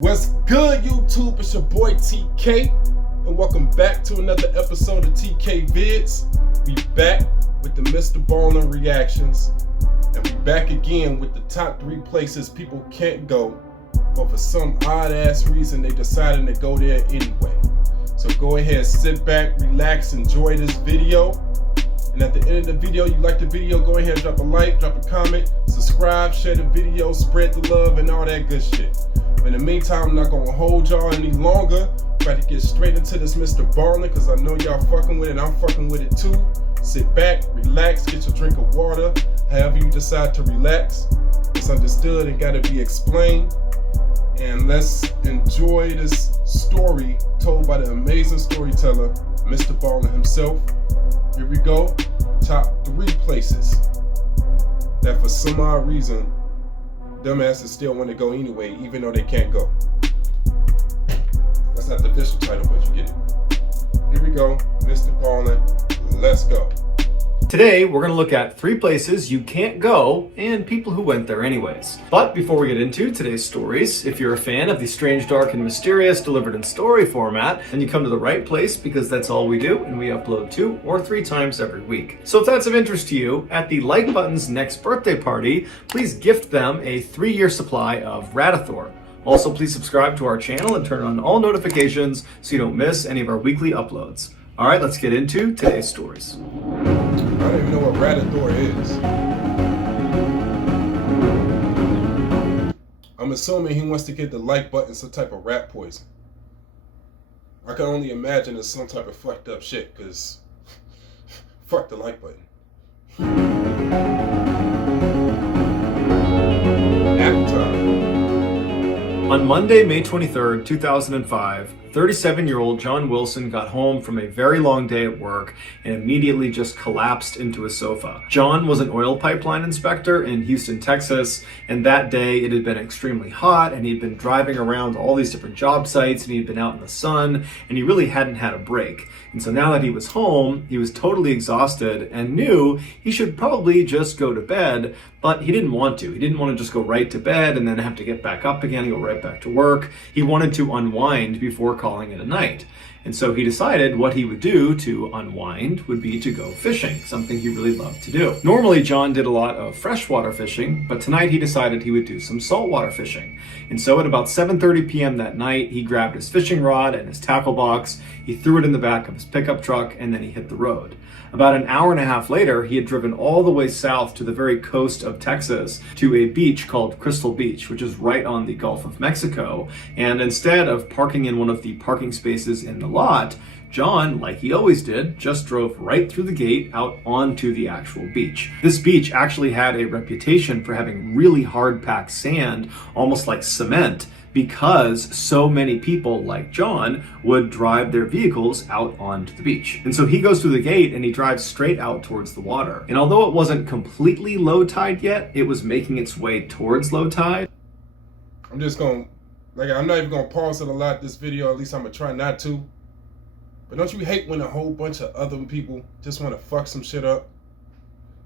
What's good, YouTube? It's your boy TK, and welcome back to another episode of TK Vids. We back with the MrBallen reactions, and we back again with the top 3 places people can't go, but for some odd ass reason they decided to go there anyway. So go ahead, sit back, relax, enjoy this video. And at the end of the video, you like the video, go ahead and drop a like, drop a comment, subscribe, share the video, spread the love, and all that good shit. But in the meantime, I'm not gonna hold y'all any longer. Try to get straight into this MrBallen, because I know y'all fucking with it, I'm fucking with it too. Sit back, relax, get your drink of water, however you decide to relax. It's understood and gotta be explained. And let's enjoy this story told by the amazing storyteller, MrBallen himself. Here we go. Top 3 places that for some odd reason dumbasses still want to go anyway, even though they can't go. That's not the official title, but you get it. Here we go, MrBallen. Let's go. Today, we're going to look at 3 places you can't go and people who went there anyways. But before we get into today's stories, if you're a fan of the strange, dark, and mysterious delivered in story format, then you come to the right place, because that's all we do, and we upload 2 or 3 times every week. So if that's of interest to you, at the like button's next birthday party, please gift them a 3-year supply of Radithor. Also, please subscribe to our channel and turn on all notifications so you don't miss any of our weekly uploads. Alright, let's get into today's stories. I don't even know what Radithor is. I'm assuming he wants to get the like button some type of rat poison. I can only imagine it's some type of fucked up shit, because fuck the like button. Nap time. On Monday, May 23rd, 2005, 37-year-old John Wilson got home from a very long day at work and immediately just collapsed into a sofa. John was an oil pipeline inspector in Houston, Texas, and that day it had been extremely hot, and he'd been driving around all these different job sites, and he'd been out in the sun, and he really hadn't had a break. And so now that he was home, he was totally exhausted and knew he should probably just go to bed, but he didn't want to. He didn't want to just go right to bed and then have to get back up again and go right back to work. He wanted to unwind before calling it a night. And so he decided what he would do to unwind would be to go fishing, something he really loved to do. Normally, John did a lot of freshwater fishing, but tonight he decided he would do some saltwater fishing. And so at about 7:30 p.m. that night, he grabbed his fishing rod and his tackle box, he threw it in the back of his pickup truck, and then he hit the road. About an hour and a half later, he had driven all the way south to the very coast of Texas to a beach called Crystal Beach, which is right on the Gulf of Mexico. And instead of parking in one of the parking spaces in the lot, John, like he always did, just drove right through the gate out onto the actual beach. This beach actually had a reputation for having really hard-packed sand, almost like cement, because so many people like John would drive their vehicles out onto the beach. And so he goes through the gate and he drives straight out towards the water. And although it wasn't completely low tide yet, it was making its way towards low tide. I'm just gonna, I'm not even gonna pause it a lot this video, at least I'm gonna try not to. But don't you hate when a whole bunch of other people just want to fuck some shit up?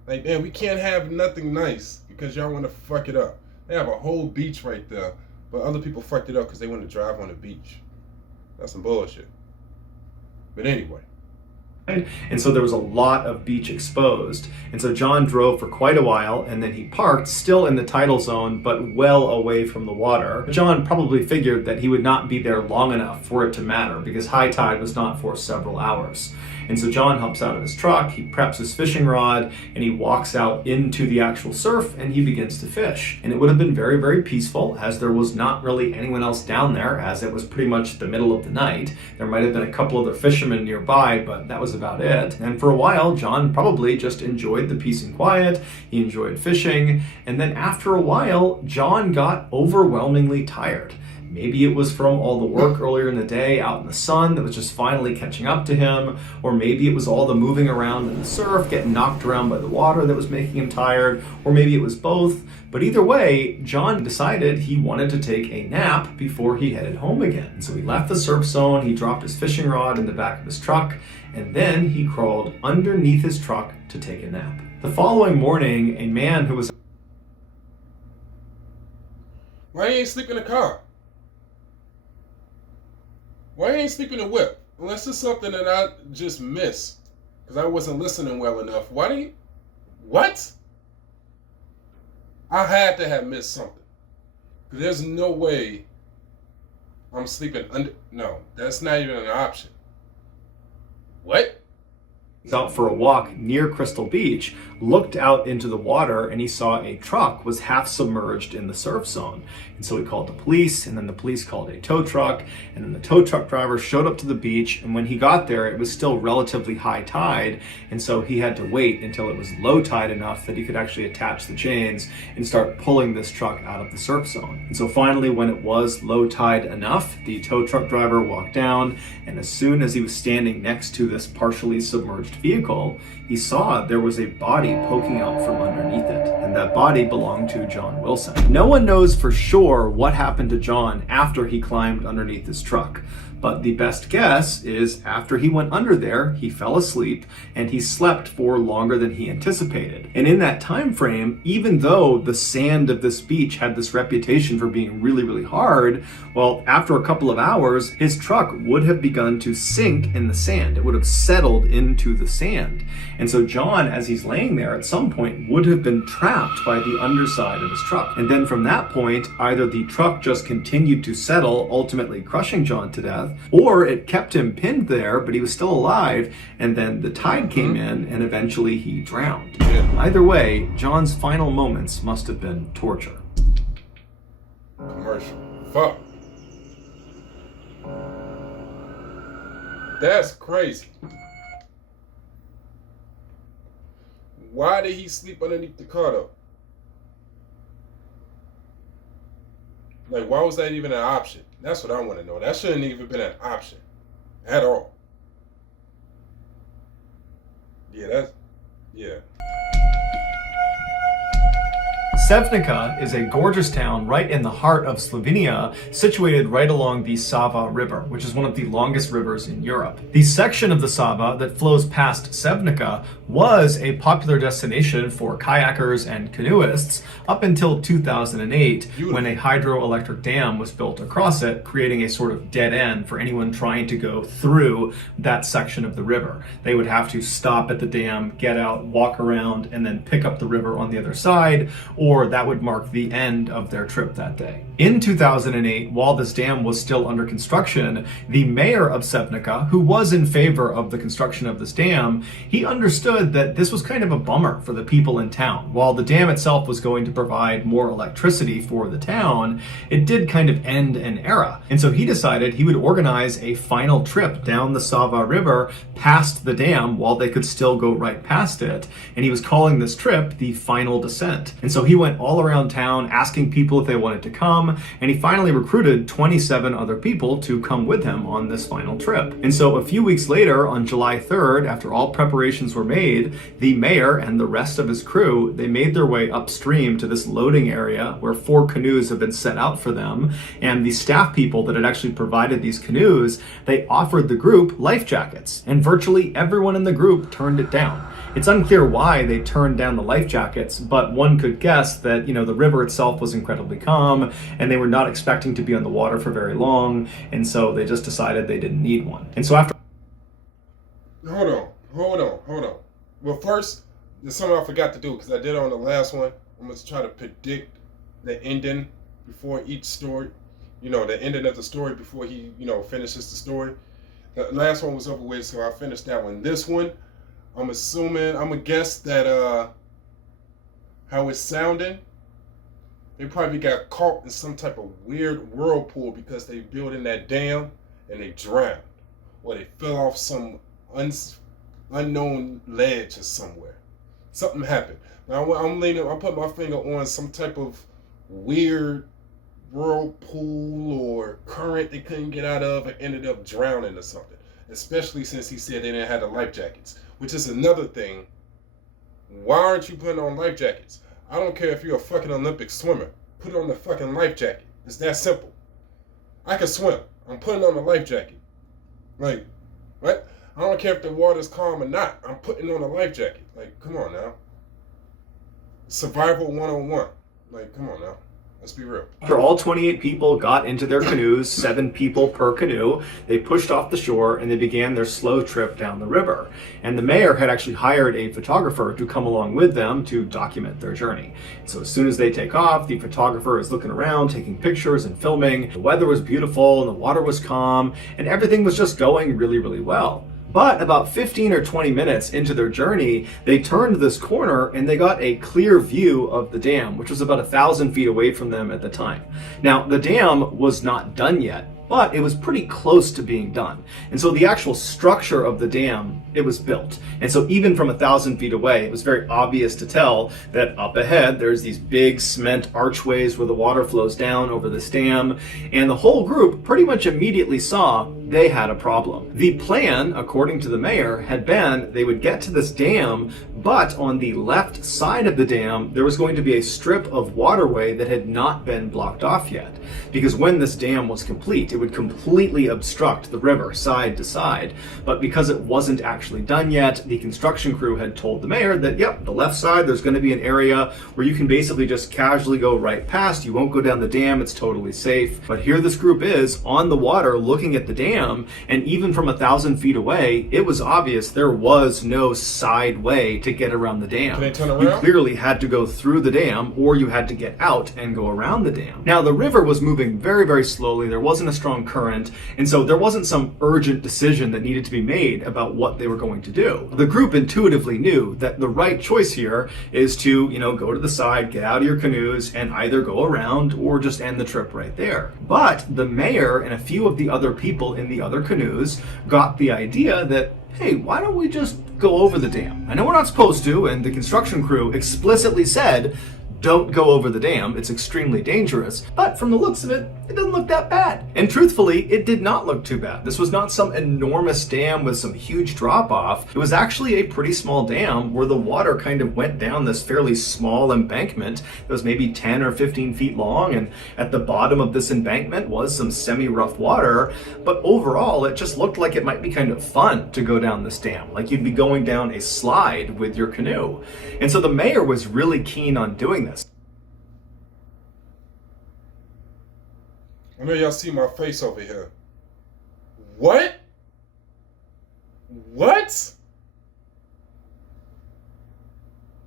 Like, man, we can't have nothing nice because y'all want to fuck it up. They have a whole beach right there, but other people fucked it up because they want to drive on the beach. That's some bullshit. But anyway. And so there was a lot of beach exposed. And so John drove for quite a while, and then he parked still in the tidal zone, but well away from the water. John probably figured that he would not be there long enough for it to matter, because high tide was not for several hours. And so John hops out of his truck, he preps his fishing rod, and he walks out into the actual surf, and he begins to fish. And it would have been very, very peaceful, as there was not really anyone else down there, as it was pretty much the middle of the night. There might have been a couple other fishermen nearby, but that was about it. And for a while, John probably just enjoyed the peace and quiet. He enjoyed fishing. And then after a while, John got overwhelmingly tired. Maybe it was from all the work earlier in the day out in the sun that was just finally catching up to him, or maybe it was all the moving around in the surf, getting knocked around by the water that was making him tired, or maybe it was both. But either way, John decided he wanted to take a nap before he headed home again. So he left the surf zone, he dropped his fishing rod in the back of his truck, and then he crawled underneath his truck to take a nap. The following morning, a man who was... Why you ain't sleep in the car? Why he ain't sleeping in the whip? Unless it's something that I just missed. Because I wasn't listening well enough. Why do you... What? I had to have missed something. There's no way I'm sleeping under... No, that's not even an option. What? He's out for a walk near Crystal Beach, looked out into the water, and he saw a truck was half submerged in the surf zone. And so he called the police, and then the police called a tow truck, and then the tow truck driver showed up to the beach, and when he got there, it was still relatively high tide, and so he had to wait until it was low tide enough that he could actually attach the chains and start pulling this truck out of the surf zone. And so finally, when it was low tide enough, the tow truck driver walked down, and as soon as he was standing next to this partially submerged vehicle, he saw there was a body poking out from underneath it, and that body belonged to John Wilson. No one knows for sure what happened to John after he climbed underneath his truck, but the best guess is after he went under there, he fell asleep, and he slept for longer than he anticipated. And in that time frame, even though the sand of this beach had this reputation for being really, really hard, well, after a couple of hours, his truck would have begun to sink in the sand. It would have settled into the sand. And so John, as he's laying there at some point, would have been trapped by the underside of his truck. And then from that point, either the truck just continued to settle, ultimately crushing John to death, or it kept him pinned there, but he was still alive, and then the tide came in, and eventually he drowned. Either way, John's final moments must have been torture. Commercial. Fuck. That's crazy. Why did he sleep underneath the car though? Like, why was that even an option? That's what I want to know. That shouldn't even been an option at all. Yeah. Sevnica is a gorgeous town right in the heart of Slovenia, situated right along the Sava River, which is one of the longest rivers in Europe. The section of the Sava that flows past Sevnica was a popular destination for kayakers and canoeists up until 2008, when a hydroelectric dam was built across it, creating a sort of dead end for anyone trying to go through that section of the river. They would have to stop at the dam, get out, walk around, and then pick up the river on the other side, or that would mark the end of their trip that day. In 2008, while this dam was still under construction, the mayor of Sevnica, who was in favor of the construction of this dam, he understood that this was kind of a bummer for the people in town. While the dam itself was going to provide more electricity for the town, it did kind of end an era. And so he decided he would organize a final trip down the Sava River past the dam while they could still go right past it. And he was calling this trip the Final Descent. And so he went all around town asking people if they wanted to come, and he finally recruited 27 other people to come with him on this final trip. And so a few weeks later, on July 3rd, after all preparations were made, the mayor and the rest of his crew, they made their way upstream to this loading area where 4 canoes have been set out for them, and the staff people that had actually provided these canoes, they offered the group life jackets, and virtually everyone in the group turned it down. It's unclear why they turned down the life jackets, but one could guess that, the river itself was incredibly calm, and they were not expecting to be on the water for very long, and so they just decided they didn't need one. And so after... Hold on. Well, first, there's something I forgot to do, because I did it on the last one. I'm going to try to predict the ending before each story. The ending of the story before he, finishes the story. The last one was over with, so I finished that one. This one, I'm going to guess that how it's sounding, they probably got caught in some type of weird whirlpool because they built in that dam and they drowned. Or they fell off some unknown ledge or somewhere. Something happened. Now I'm putting my finger on some type of weird whirlpool or current they couldn't get out of and ended up drowning or something. Especially since he said they didn't have the life jackets. Which is another thing. Why aren't you putting on life jackets? I don't care if you're a fucking Olympic swimmer. Put on the fucking life jacket. It's that simple. I can swim. I'm putting on a life jacket. Like, what? I don't care if the water's calm or not. I'm putting on a life jacket. Like, come on now. Survival 101. Like, come on now. Let's be real. After all 28 people got into their canoes, 7 people per canoe, they pushed off the shore and they began their slow trip down the river. And the mayor had actually hired a photographer to come along with them to document their journey. So as soon as they take off, the photographer is looking around, taking pictures and filming. The weather was beautiful and the water was calm and everything was just going really, really well. But about 15 or 20 minutes into their journey, they turned this corner and they got a clear view of the dam, which was about 1,000 feet away from them at the time. Now, the dam was not done yet, but it was pretty close to being done. And so the actual structure of the dam, it was built. And so even from 1,000 feet away, it was very obvious to tell that up ahead, there's these big cement archways where the water flows down over this dam. And the whole group pretty much immediately saw they had a problem. The plan, according to the mayor, had been they would get to this dam, but on the left side of the dam, there was going to be a strip of waterway that had not been blocked off yet. Because when this dam was complete, it would completely obstruct the river side to side. But because it wasn't actually done yet, the construction crew had told the mayor that, yep, the left side, there's going to be an area where you can basically just casually go right past. You won't go down the dam. It's totally safe. But here this group is on the water looking at the dam. And even from 1,000 feet away, it was obvious there was no side way to get around the dam. Can they turn around? You clearly had to go through the dam or you had to get out and go around the dam. Now, the river was moving very, very slowly. There wasn't a strong current. And so there wasn't some urgent decision that needed to be made about what they were going to do. The group intuitively knew that the right choice here is to, go to the side, get out of your canoes, and either go around or just end the trip right there. But the mayor and a few of the other people in the other canoes got the idea that, hey, why don't we just go over the dam? I know we're not supposed to, and the construction crew explicitly said, don't go over the dam, it's extremely dangerous. But from the looks of it, it doesn't look that bad. And truthfully, it did not look too bad. This was not some enormous dam with some huge drop off. It was actually a pretty small dam where the water kind of went down this fairly small embankment that was maybe 10 or 15 feet long. And at the bottom of this embankment was some semi-rough water. But overall, it just looked like it might be kind of fun to go down this dam, like you'd be going down a slide with your canoe. And so the mayor was really keen on doing this. I know y'all see my face over here. What? What?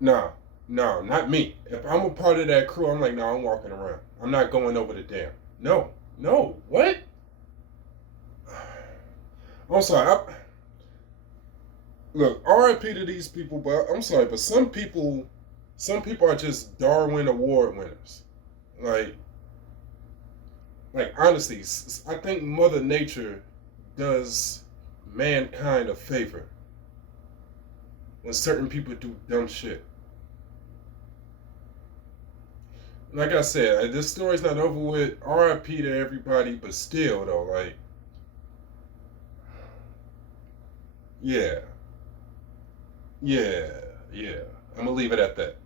No, not me. If I'm a part of that crew, I'm like, no, I'm walking around. I'm not going over the dam. No, what? I'm sorry. Look, RIP to these people, but I'm sorry, but some people are just Darwin Award winners. Like, honestly, I think Mother Nature does mankind a favor when certain people do dumb shit. Like I said, this story's not over with. RIP to everybody, but still, though, like, yeah. I'm gonna leave it at that.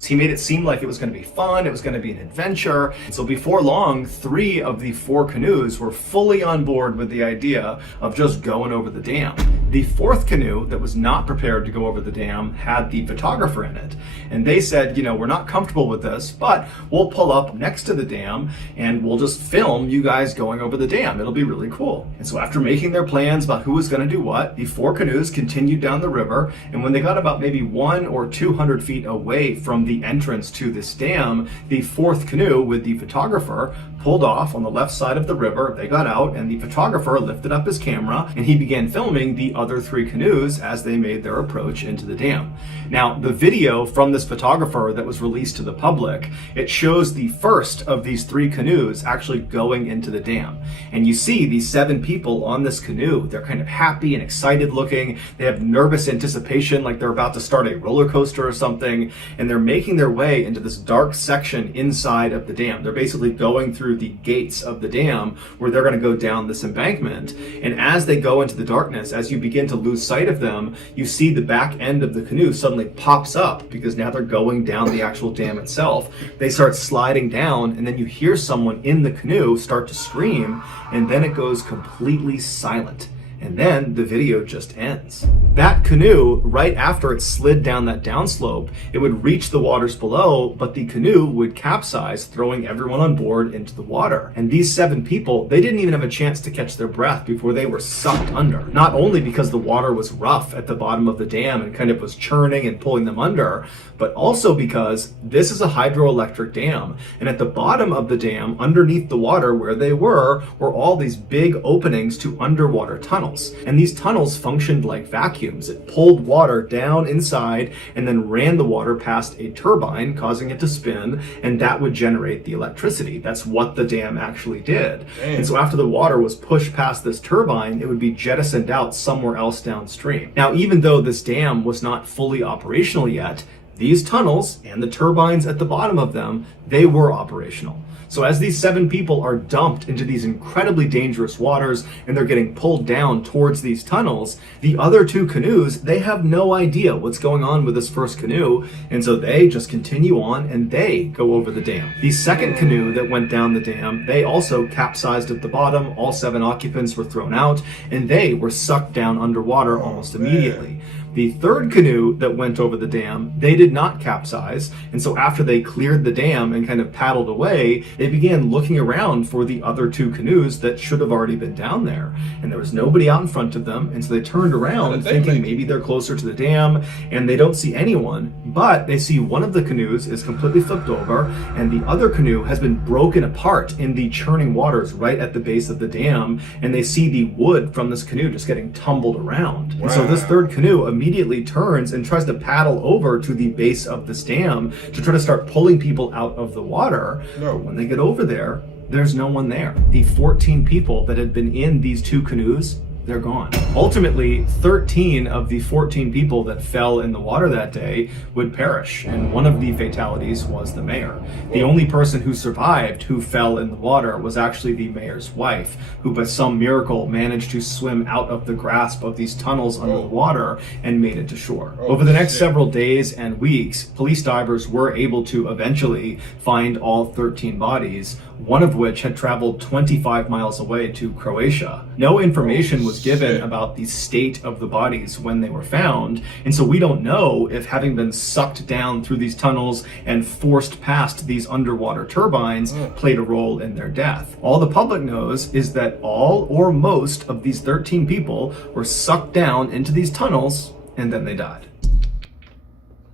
He made it seem like it was going to be fun, it was going to be an adventure. So before long, 3 of the 4 canoes were fully on board with the idea of just going over the dam. The 4th canoe that was not prepared to go over the dam had the photographer in it. And they said, we're not comfortable with this, but we'll pull up next to the dam and we'll just film you guys going over the dam. It'll be really cool. And so after making their plans about who was going to do what, the 4 canoes continued down the river. And when they got about maybe 100 or 200 feet away from the entrance to this dam, the 4th canoe with the photographer pulled off on the left side of the river. They got out and the photographer lifted up his camera and he began filming the other 3 canoes as they made their approach into the dam. Now, the video from this photographer that was released to the public, it shows the first of these 3 canoes actually going into the dam. And you see these 7 people on this canoe. They're kind of happy and excited looking. They have nervous anticipation like they're about to start a roller coaster or something. And they're making their way into this dark section inside of the dam. They're basically going through the gates of the dam where they're going to go down this embankment. And as they go into the darkness, as you begin to lose sight of them, you see the back end of the canoe suddenly pops up because now they're going down the actual dam itself. They start sliding down and then you hear someone in the canoe start to scream and then it goes completely silent. and then the video just ends. That canoe, right after it slid down that downslope, it would reach the waters below, but the canoe would capsize, throwing everyone on board into the water. And these 7 people, they didn't even have a chance to catch their breath before they were sucked under. Not only because the water was rough at the bottom of the dam and kind of was churning and pulling them under, but also because this is a hydroelectric dam. And at the bottom of the dam, underneath the water where they were all these big openings to underwater tunnels. And these tunnels functioned like vacuums. It pulled water down inside and then ran the water past a turbine, causing it to spin, and that would generate the electricity. That's what the dam actually did. Damn. And so after the water was pushed past this turbine, it would be jettisoned out somewhere else downstream. Now, even though this dam was not fully operational yet, these tunnels and the turbines at the bottom of them, they were operational. So as these 7 people are dumped into these incredibly dangerous waters and they're getting pulled down towards these tunnels, the other 2 canoes, they have no idea what's going on with this first canoe, and so they just continue on and they go over the dam. The second canoe that went down the dam, they also capsized at the bottom. All 7 occupants were thrown out and they were sucked down underwater almost immediately. The third canoe that went over the dam, they did not capsize, and so after they cleared the dam and kind of paddled away, they began looking around for the other 2 canoes that should have already been down there. And there was nobody out in front of them, and so they turned around thinking maybe they're closer to the dam, and they don't see anyone, but they see one of the canoes is completely flipped over, and the other canoe has been broken apart in the churning waters right at the base of the dam, and they see the wood from this canoe just getting tumbled around. Wow. And so this third canoe immediately turns and tries to paddle over to the base of this dam to try to start pulling people out of the water. No. But when they get over there, there's no one there. The 14 people that had been in these 2 canoes, they're gone. Ultimately, 13 of the 14 people that fell in the water that day would perish, and one of the fatalities was the mayor. The only person who survived who fell in the water was actually the mayor's wife, who by some miracle managed to swim out of the grasp of these tunnels under the water and made it to shore. Over the next several days and weeks, police divers were able to eventually find all 13 bodies, one of which had traveled 25 miles away to Croatia. No information was given about the state of the bodies when they were found, and so we don't know if having been sucked down through these tunnels and forced past these underwater turbines played a role in their death. All the public knows is that all or most of these 13 people were sucked down into these tunnels and then they died.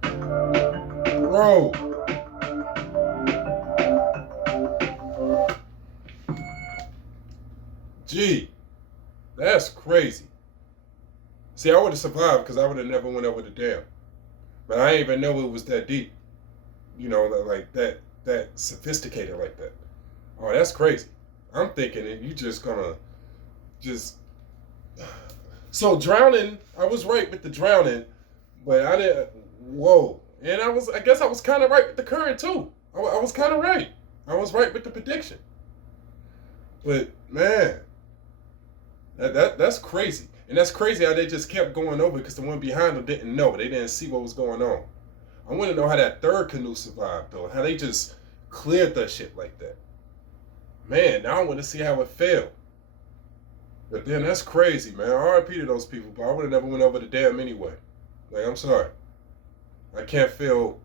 Bro. Gee, that's crazy. See, I would have survived because I would have never went over the dam. But I didn't even know it was that deep. You know, like that sophisticated like that. Oh, that's crazy. I'm thinking that you just gonna just... So drowning, I was right with the drowning, but I didn't... Whoa. And I guess I was kind of right with the current too. I was kind of right. I was right with the prediction. But, man... That's crazy. And that's crazy how they just kept going over because the one behind them didn't know. They didn't see what was going on. I want to know how that third canoe survived, though. How they just cleared that shit like that. Man, now I want to see how it failed. But then that's crazy, man. RIP to those people, but I would have never went over the dam anyway. Like, I'm sorry. I can't feel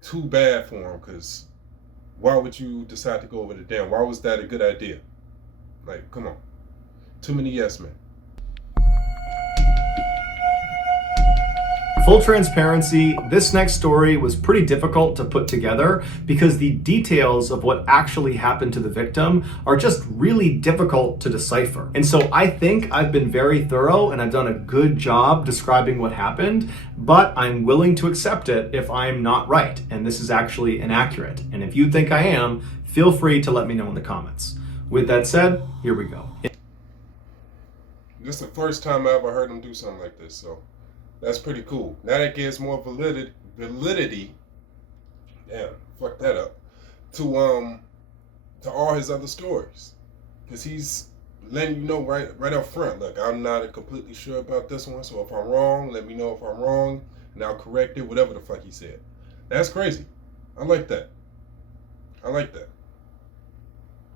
too bad for them because why would you decide to go over the dam? Why was that a good idea? Like, come on. Too many yes men. Full transparency, this next story was pretty difficult to put together because the details of what actually happened to the victim are just really difficult to decipher. And so I think I've been very thorough and I've done a good job describing what happened, but I'm willing to accept it if I'm not right and this is actually inaccurate. And if you think I am, feel free to let me know in the comments. With that said, here we go. This is the first time I ever heard him do something like this, so that's pretty cool. Now that gives more validity. Damn, fuck that up. To all his other stories, because he's letting you know right up front. Look, I'm not completely sure about this one, so if I'm wrong, let me know if I'm wrong, and I'll correct it. Whatever the fuck he said. That's crazy. I like that. I like that.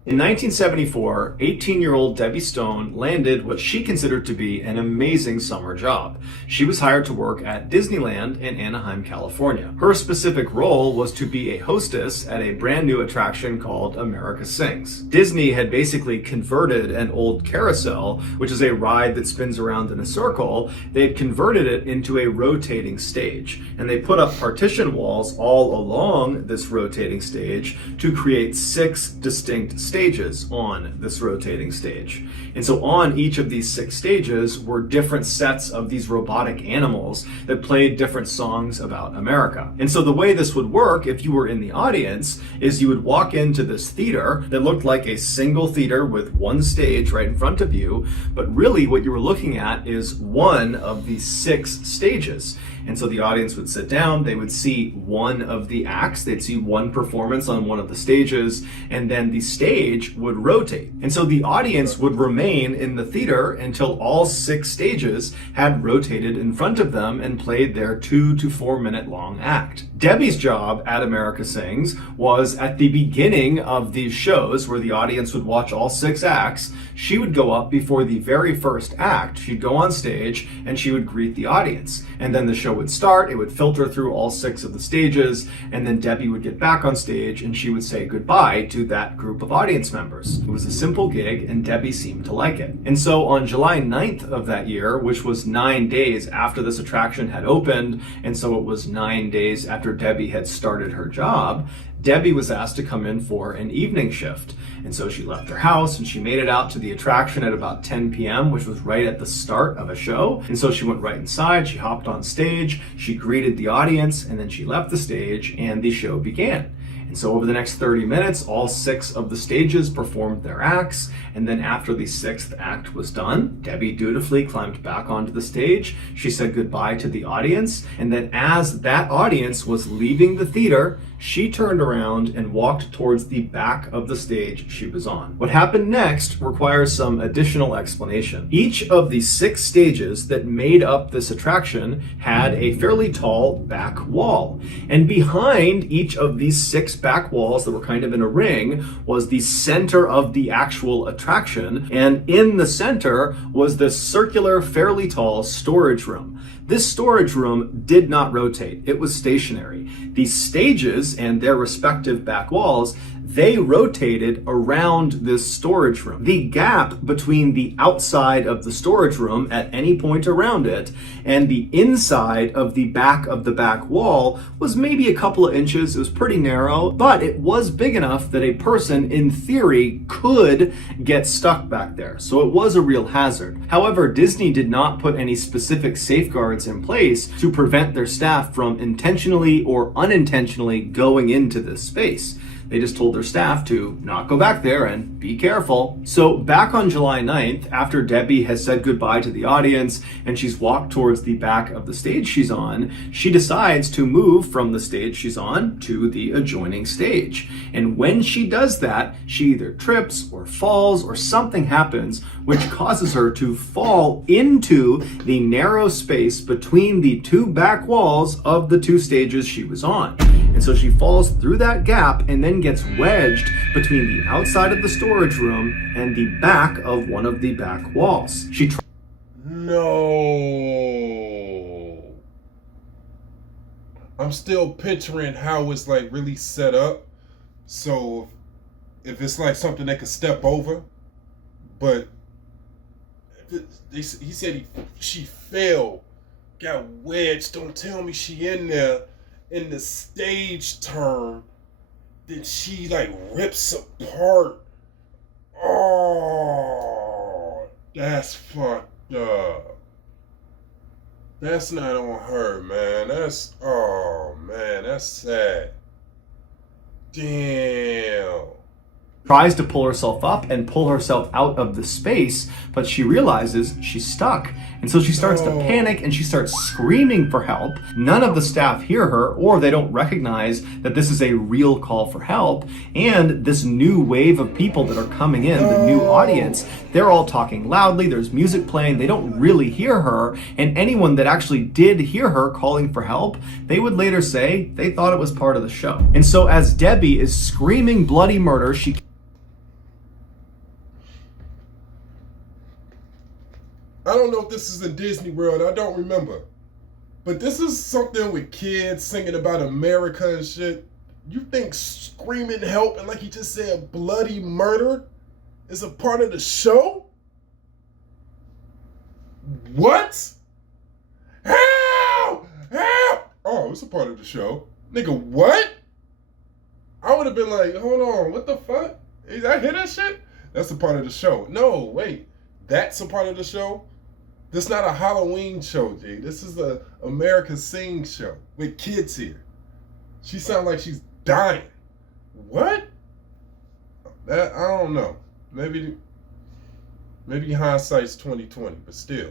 In 1974, 18-year-old Debbie Stone landed what she considered to be an amazing summer job. She was hired to work at Disneyland in Anaheim, California. Her specific role was to be a hostess at a brand new attraction called America Sings. Disney had basically converted an old carousel, which is a ride that spins around in a circle. They had converted it into a rotating stage, and they put up partition walls all along this rotating stage to create 6 distinct stages on this rotating stage. And so on each of these 6 stages were different sets of these robotic animals that played different songs about America. And so the way this would work if you were in the audience is you would walk into this theater that looked like a single theater with one stage right in front of you, but really what you were looking at is one of these 6 stages. And so the audience would sit down, they would see one of the acts, they'd see one performance on one of the stages, and then the stage would rotate. And so the audience would remain in the theater until all 6 stages had rotated in front of them and played their 2 to 4 minute long act. Debbie's job at America Sings was at the beginning of these shows where the audience would watch all 6 acts. She would go up before the very first act. She'd go on stage and she would greet the audience. And then the show would start, it would filter through all 6 of the stages, and then Debbie would get back on stage and she would say goodbye to that group of audience members. It was a simple gig and Debbie seemed to like it. And so on July 9th of that year, which was 9 days after this attraction had opened, and so it was 9 days after Debbie had started her job, Debbie was asked to come in for an evening shift. And so she left her house and she made it out to the attraction at about 10 p.m., which was right at the start of a show. And so she went right inside, she hopped on stage, she greeted the audience, and then she left the stage and the show began. And so over the next 30 minutes, all 6 of the stages performed their acts. And then after the 6th act was done, Debbie dutifully climbed back onto the stage. She said goodbye to the audience. And then as that audience was leaving the theater, she turned around and walked towards the back of the stage she was on. What happened next requires some additional explanation. Each of the 6 stages that made up this attraction had a fairly tall back wall. And behind each of these 6 back walls that were kind of in a ring was the center of the actual attraction. And in the center was this circular, fairly tall storage room. This storage room did not rotate. It was stationary. These stages and their respective back walls, they rotated around this storage room. The gap between the outside of the storage room at any point around it and the inside of the back wall was maybe a couple of inches. It was pretty narrow, but it was big enough that a person in theory could get stuck back there. So it was a real hazard. However, Disney did not put any specific safeguards in place to prevent their staff from intentionally or unintentionally going into this space. They just told their staff to not go back there and be careful. So back on July 9th, after Debbie has said goodbye to the audience and she's walked towards the back of the stage she's on, she decides to move from the stage she's on to the adjoining stage. And when she does that, she either trips or falls or something happens which causes her to fall into the narrow space between the 2 back walls of the 2 stages she was on. And so she falls through that gap and then gets wedged between the outside of the storage room and the back of one of the back walls. No. I'm still picturing how it's like really set up. So if it's like something they could step over, but he said she fell, got wedged. Don't tell me she in there. In the stage turn, then she like rips apart. Oh, that's fucked up. That's not on her, man. That's sad. Damn. Tries to pull herself up and pull herself out of the space, but she realizes she's stuck. And so she starts to panic and she starts screaming for help. None of the staff hear her, or they don't recognize that this is a real call for help. And this new wave of people that are coming in, the new audience, they're all talking loudly, there's music playing, they don't really hear her. And anyone that actually did hear her calling for help, they would later say they thought it was part of the show. And so as Debbie is screaming bloody murder, I don't know if this is in Disney World. I don't remember. But this is something with kids singing about America and shit. You think screaming help and, like he just said, bloody murder is a part of the show? What? Help! Help! Oh, it's a part of the show. Nigga, what? I would have been like, hold on, what the fuck? Did I hear that shit? That's a part of the show. No, wait. That's a part of the show? This is not a Halloween show, G. This is a America Sing show with kids here. She sounds like she's dying. What? That, I don't know. Maybe hindsight's 20/20, but still.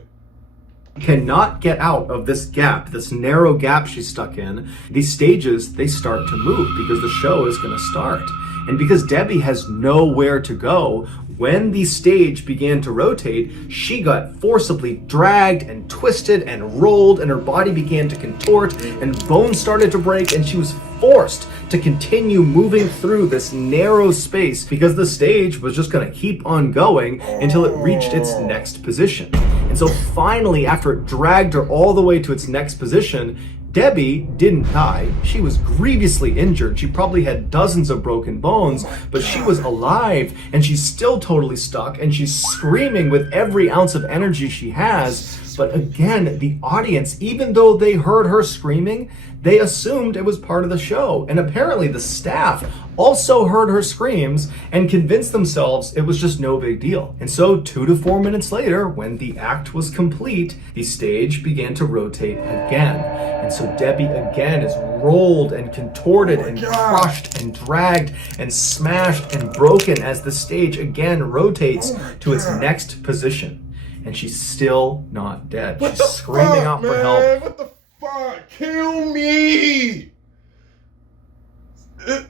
Cannot get out of this gap, this narrow gap she's stuck in. These stages, they start to move because the show is going to start. And because Debbie has nowhere to go, when the stage began to rotate, she got forcibly dragged and twisted and rolled, and her body began to contort, and bones started to break, and she was forced to continue moving through this narrow space because the stage was just going to keep on going until it reached its next position. And so finally, after it dragged her all the way to its next position, Debbie didn't die. She was grievously injured. She probably had dozens of broken bones, but she was alive, and she's still totally stuck, and she's screaming with every ounce of energy she has. But again, the audience, even though they heard her screaming, they assumed it was part of the show. And apparently the staff also heard her screams and convinced themselves it was just no big deal. And so 2 to 4 minutes later, when the act was complete, the stage began to rotate again. And so Debbie again is rolled and contorted and crushed and dragged and smashed and broken as the stage again rotates to its next position. And she's still not dead. She's screaming out for help. What the fuck? Kill me!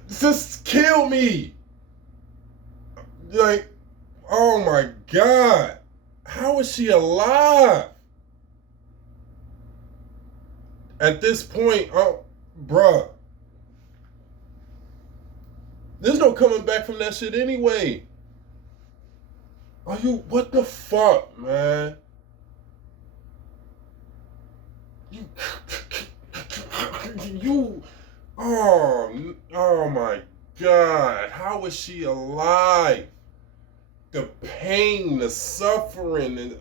Just kill me! Like, oh my God. How is she alive? At this point, bruh. There's no coming back from that shit anyway. Are you, what the fuck, man? Oh my God. How is she alive? The pain, the suffering, and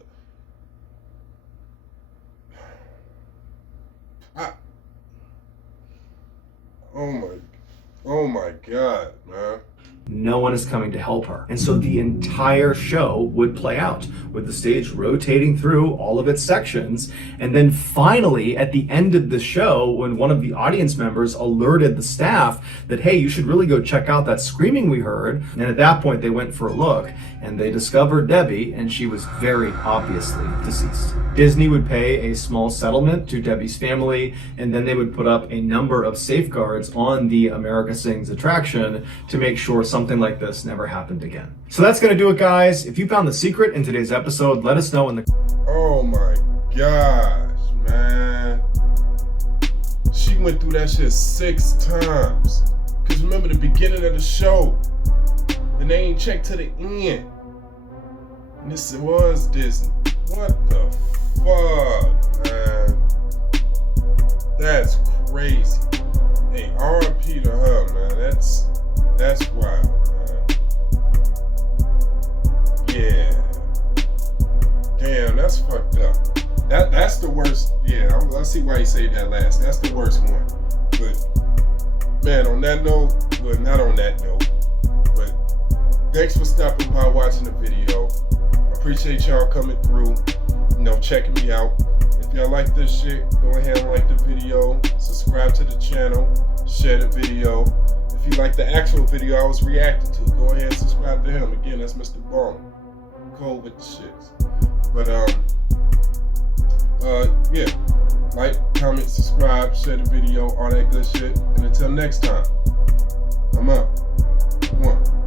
oh my God, man. No one is coming to help her. And so the entire show would play out with the stage rotating through all of its sections. And then finally, at the end of the show, when one of the audience members alerted the staff that, hey, you should really go check out that screaming we heard. And at that point, they went for a look and they discovered Debbie, and she was very obviously deceased. Disney would pay a small settlement to Debbie's family, and then they would put up a number of safeguards on the America Sings attraction to make sure something like this never happened again. So that's gonna do it, guys. If you found the secret in today's episode, let us know in the... Oh my gosh, man. She went through that shit 6 times. Cause remember the beginning of the show, and they ain't checked to the end. And this was Disney. What the fuck, man? That's crazy. Hey, R.I.P. to her, man. That's wild, man. Yeah. Damn, that's fucked up. That's the worst. Yeah, I see why you say that last. That's the worst one. But man, on that note, well, not on that note, but thanks for stopping by, watching the video. I appreciate y'all coming through, checking me out. If y'all like this shit, go ahead and like the video, subscribe to the channel, share the video. If you like the actual video I was reacting to, go ahead and subscribe to him. Again, that's MrBallen. Cold with the shits. But yeah, like, comment, subscribe, share the video, all that good shit. And until next time, I'm out. One.